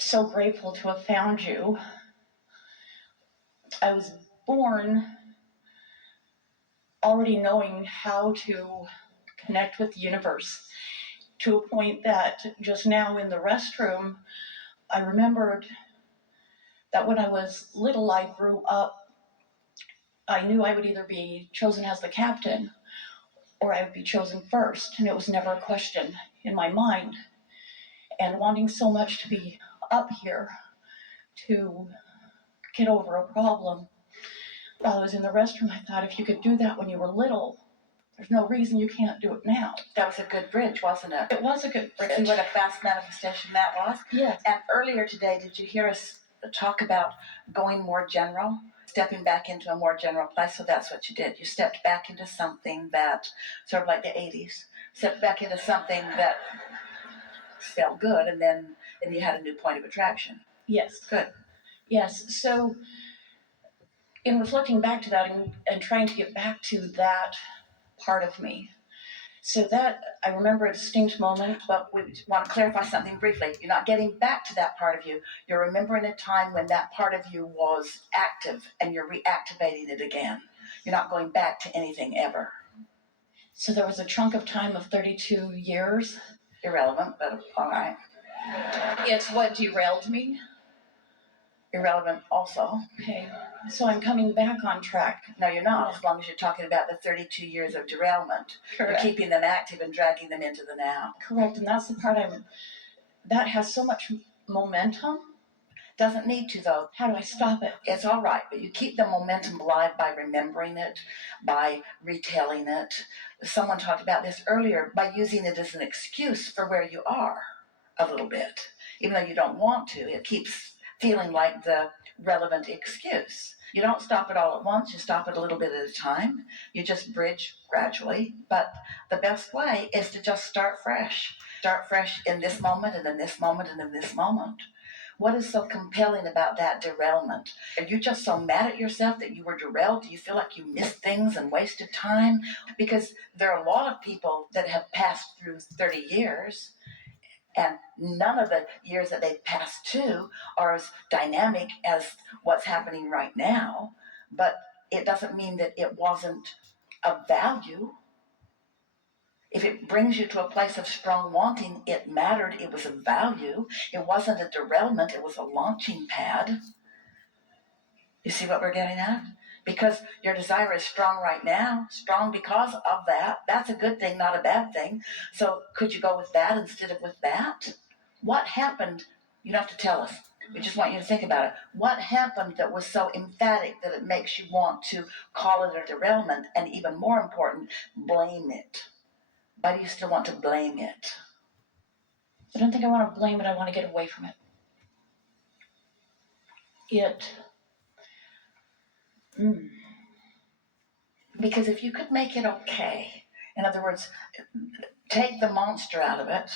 so grateful to have found you. I was born already knowing how to connect with the universe, to a point that just now in the restroom, I remembered that when I was little, I grew up, I knew I would either be chosen as the captain or I would be chosen first, and it was never a question in my mind. And wanting so much to be up here to get over a problem, while I was in the restroom, I thought if you could do that when you were little, there's no reason you can't do it now. That was a good bridge, wasn't it? It was a good bridge. See what a fast manifestation that was? Yes. And earlier today, did you hear us talk about going more general? Stepping back into a more general place? So that's what you did. You stepped back into something that, sort of like the 80s, stepped back into something that felt good, and then you had a new point of attraction. Yes. Good. Yes. So in reflecting back to that and trying to get back to that part of me, so that I remember a distinct moment. But we want to clarify something briefly. You're not getting back to that part of you. You're remembering a time when that part of you was active and you're reactivating it again. You're not going back to anything ever. So there was a chunk of time of 32 years. Irrelevant, but all right. It's what derailed me. Irrelevant also. Okay, so I'm coming back on track. No, you're not, as long as you're talking about the 32 years of derailment. Correct. You're keeping them active and dragging them into the now. Correct, and that's the part that has so much momentum. Doesn't need to, though. How do I stop it? It's all right, but you keep the momentum alive by remembering it, by retelling it. Someone talked about this earlier, by using it as an excuse for where you are a little bit. Even though you don't want to, it keeps feeling like the relevant excuse. You don't stop it all at once, you stop it a little bit at a time. You just bridge gradually, but the best way is to just start fresh. Start fresh in this moment and in this moment and in this moment. What is so compelling about that derailment? Are you just so mad at yourself that you were derailed? Do you feel like you missed things and wasted time? Because there are a lot of people that have passed through 30 years, and none of the years that they've passed to are as dynamic as what's happening right now. But it doesn't mean that it wasn't of value. If it brings you to a place of strong wanting, it mattered, it was of value. It wasn't a derailment, it was a launching pad. You see what we're getting at? Because your desire is strong right now, strong because of that. That's a good thing, not a bad thing. So could you go with that instead of with that? What happened? You don't have to tell us. We just want you to think about it. What happened that was so emphatic that it makes you want to call it a derailment, and even more important, blame it? Why do you still want to blame it? I don't think I want to blame it, I want to get away from it. Because if you could make it okay, in other words, take the monster out of it,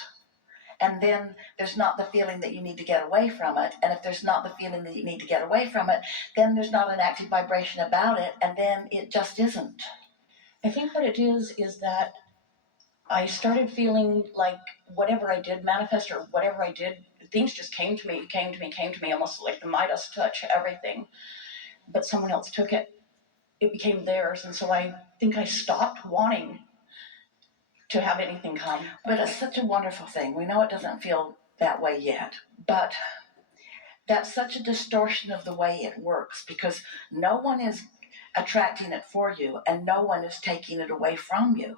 and then there's not the feeling that you need to get away from it, and if there's not the feeling that you need to get away from it, then there's not an active vibration about it, and then it just isn't. I think what it is that I started feeling like whatever I did manifest, or whatever I did, things just came to me, almost like the Midas touch, everything. But someone else took it. It became theirs, and so I think I stopped wanting to have anything come. But it's such a wonderful thing. We know it doesn't feel that way yet, but that's such a distortion of the way it works, because no one is attracting it for you, and no one is taking it away from you.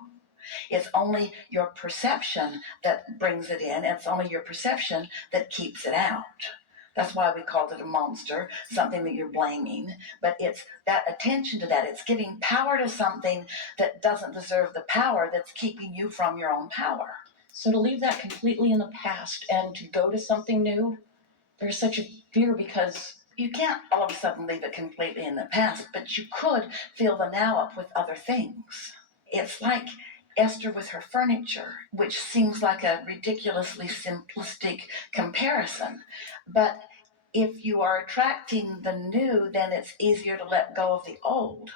It's only your perception that brings it in, and it's only your perception that keeps it out. That's why we called it a monster, something that you're blaming. But it's that attention to that. It's giving power to something that doesn't deserve the power, that's keeping you from your own power. So to leave that completely in the past and to go to something new, there's such a fear, because you can't all of a sudden leave it completely in the past, but you could fill the now up with other things. It's like Esther with her furniture, which seems like a ridiculously simplistic comparison. But if you are attracting the new, then it's easier to let go of the old.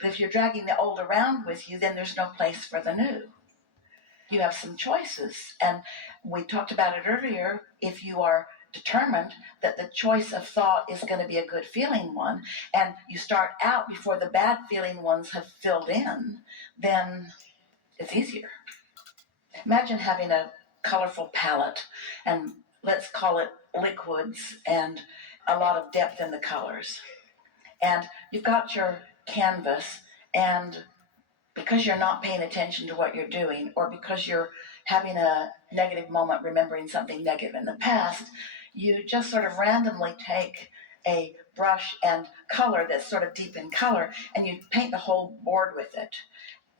But if you're dragging the old around with you, then there's no place for the new. You have some choices. And we talked about it earlier. If you are determined that the choice of thought is going to be a good feeling one, and you start out before the bad feeling ones have filled in, then it's easier. Imagine having a colorful palette, and let's call it liquids, and a lot of depth in the colors. And you've got your canvas, and because you're not paying attention to what you're doing, or because you're having a negative moment remembering something negative in the past, you just sort of randomly take a brush and color that's sort of deep in color, and you paint the whole board with it.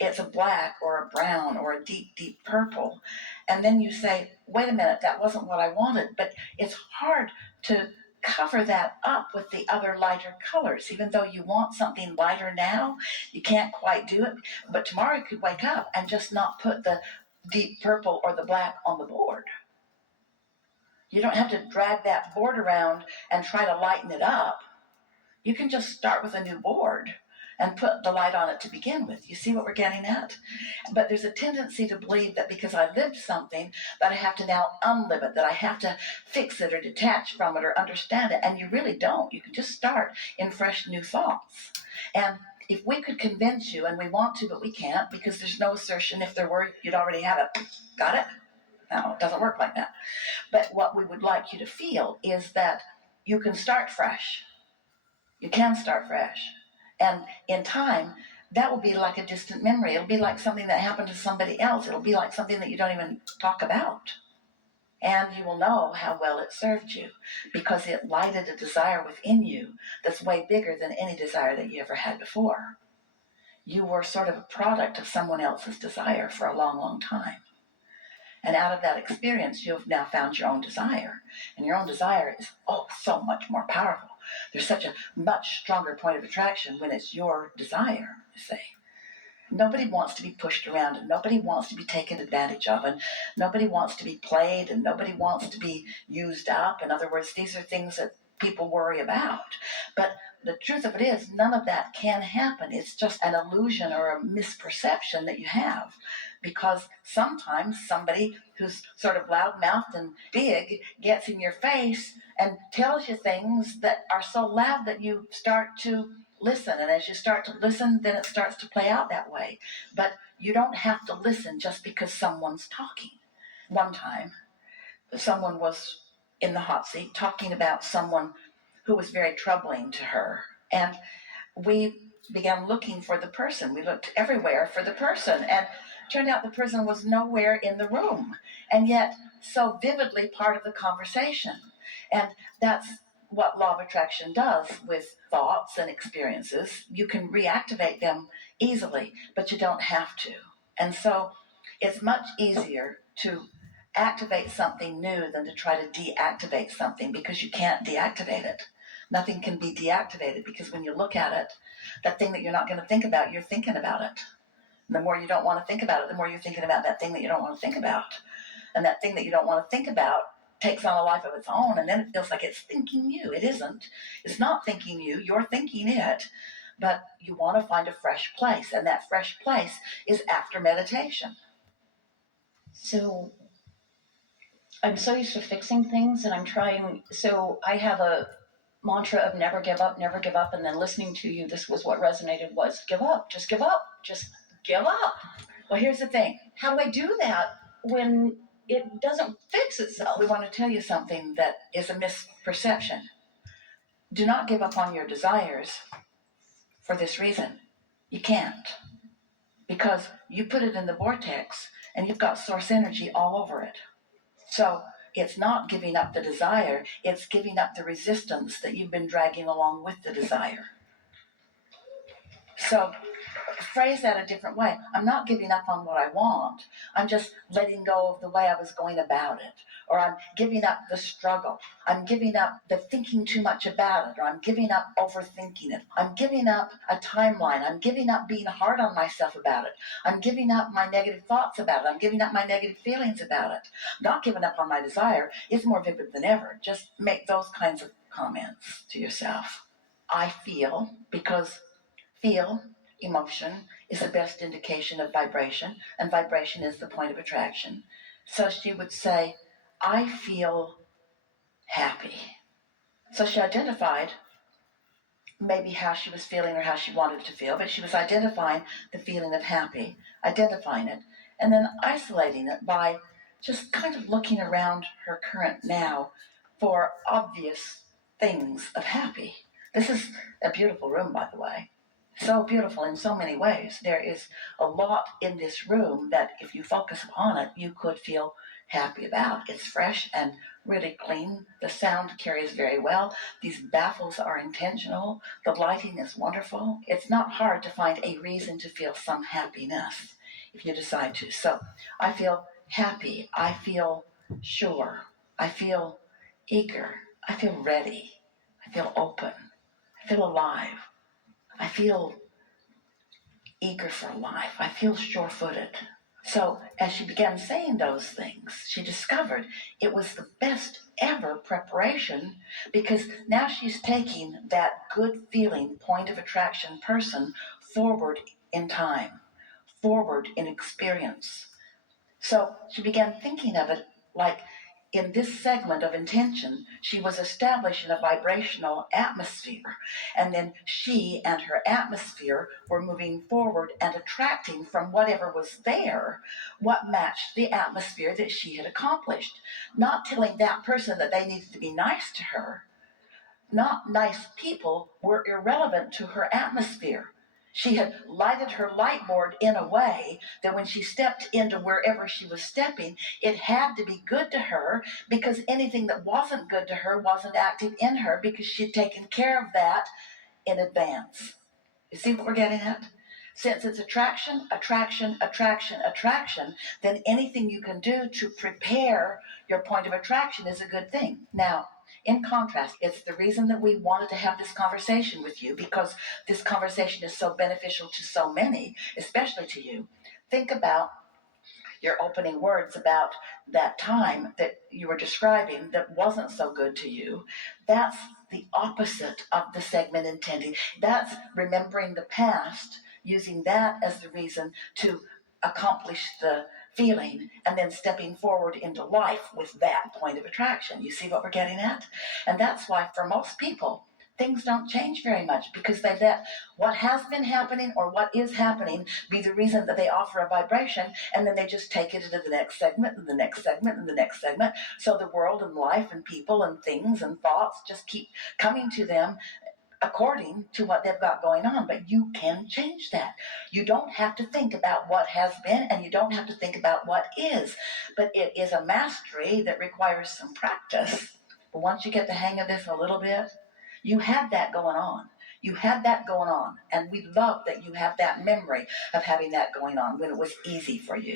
It's a black or a brown or a deep, deep purple. And then you say, wait a minute, that wasn't what I wanted. But it's hard to cover that up with the other lighter colors. Even though you want something lighter now, you can't quite do it. But tomorrow you could wake up and just not put the deep purple or the black on the board. You don't have to drag that board around and try to lighten it up. You can just start with a new board and put the light on it to begin with. You see what we're getting at? But there's a tendency to believe that because I lived something, that I have to now unlive it, that I have to fix it or detach from it or understand it. And you really don't. You can just start in fresh new thoughts. And if we could convince you, and we want to, but we can't, because there's no assertion. If there were, you'd already have it. Got it? No, it doesn't work like that. But what we would like you to feel is that you can start fresh. You can start fresh. And in time, that will be like a distant memory. It'll be like something that happened to somebody else. It'll be like something that you don't even talk about. And you will know how well it served you, because it lighted a desire within you that's way bigger than any desire that you ever had before. You were sort of a product of someone else's desire for a long, long time. And out of that experience, you have now found your own desire. And your own desire is, so much more powerful. There's such a much stronger point of attraction when it's your desire, you see. Nobody wants to be pushed around, and nobody wants to be taken advantage of, and nobody wants to be played, and nobody wants to be used up. In other words, these are things that people worry about. But the truth of it is, none of that can happen. It's just an illusion or a misperception that you have. Because sometimes somebody who's sort of loud-mouthed and big gets in your face and tells you things that are so loud that you start to listen. And as you start to listen, then it starts to play out that way. But you don't have to listen just because someone's talking. One time, someone was in the hot seat talking about someone who was very troubling to her. And we began looking for the person. We looked everywhere for the person. And turned out the person was nowhere in the room, and yet so vividly part of the conversation. And that's what law of attraction does with thoughts and experiences. You can reactivate them easily, but you don't have to. And so it's much easier to activate something new than to try to deactivate something, because you can't deactivate it. Nothing can be deactivated, because when you look at it, that thing that you're not going to think about, you're thinking about it. The more you don't want to think about it, the more you're thinking about that thing that you don't want to think about. And that thing that you don't want to think about takes on a life of its own, and then it feels like it's thinking you. It isn't. It's not thinking you. You're thinking it. But you want to find a fresh place, and that fresh place is after meditation. So I'm so used to fixing things, and I'm trying. So I have a mantra of never give up, and then listening to you, this was what resonated, was give up, just give up, just give up. Well, here's the thing. How do I do that when it doesn't fix itself? We want to tell you something that is a misperception. Do not give up on your desires for this reason. You can't. Because you put it in the vortex, and you've got source energy all over it. So it's not giving up the desire, it's giving up the resistance that you've been dragging along with the desire. So phrase that a different way. I'm not giving up on what I want. I'm just letting go of the way I was going about it. Or I'm giving up the struggle. I'm giving up the thinking too much about it. Or I'm giving up overthinking it. I'm giving up a timeline. I'm giving up being hard on myself about it. I'm giving up my negative thoughts about it. I'm giving up my negative feelings about it. Not giving up on my desire. It's more vivid than ever. Just make those kinds of comments to yourself. I feel, because feel, emotion, is the best indication of vibration, and vibration is the point of attraction. So she would say, I feel happy. So she identified maybe how she was feeling or how she wanted to feel, but she was identifying the feeling of happy, identifying it, and then isolating it by just kind of looking around her current now for obvious things of happy. This is a beautiful room, by the way. So beautiful in so many ways. There is a lot in this room that if you focus upon it, you could feel happy about. It's fresh and really clean. The sound carries very well. These baffles are intentional. The lighting is wonderful. It's not hard to find a reason to feel some happiness if you decide to. So I feel happy. I feel sure. I feel eager. I feel ready. I feel open. I feel alive. I feel eager for life. I feel sure footed. So, as she began saying those things, she discovered it was the best ever preparation because now she's taking that good feeling, point of attraction person forward in time, forward in experience. So, she began thinking of it like in this segment of intention, she was establishing a vibrational atmosphere. And then she and her atmosphere were moving forward and attracting from whatever was there what matched the atmosphere that she had accomplished. Not telling that person that they needed to be nice to her. Not nice people were irrelevant to her atmosphere. She had lighted her light board in a way that when she stepped into wherever she was stepping, it had to be good to her because anything that wasn't good to her wasn't active in her because she'd taken care of that in advance. You see what we're getting at? Since it's attraction, attraction, attraction, attraction, then anything you can do to prepare your point of attraction is a good thing. Now, in contrast, it's the reason that we wanted to have this conversation with you because this conversation is so beneficial to so many, especially to you. Think about your opening words about that time that you were describing that wasn't so good to you. That's the opposite of the segment intending. That's remembering the past, using that as the reason to accomplish the feeling and then stepping forward into life with that point of attraction. You see what we're getting at? And that's why for most people, things don't change very much because they let what has been happening or what is happening be the reason that they offer a vibration, and then they just take it into the next segment and the next segment and the next segment. So the world and life and people and things and thoughts just keep coming to them according to what they've got going on. But you can change that. You don't have to think about what has been and you don't have to think about what is. But it is a mastery that requires some practice. But once you get the hang of this a little bit, you had that going on. You had that going on. And we love that you have that memory of having that going on when it was easy for you.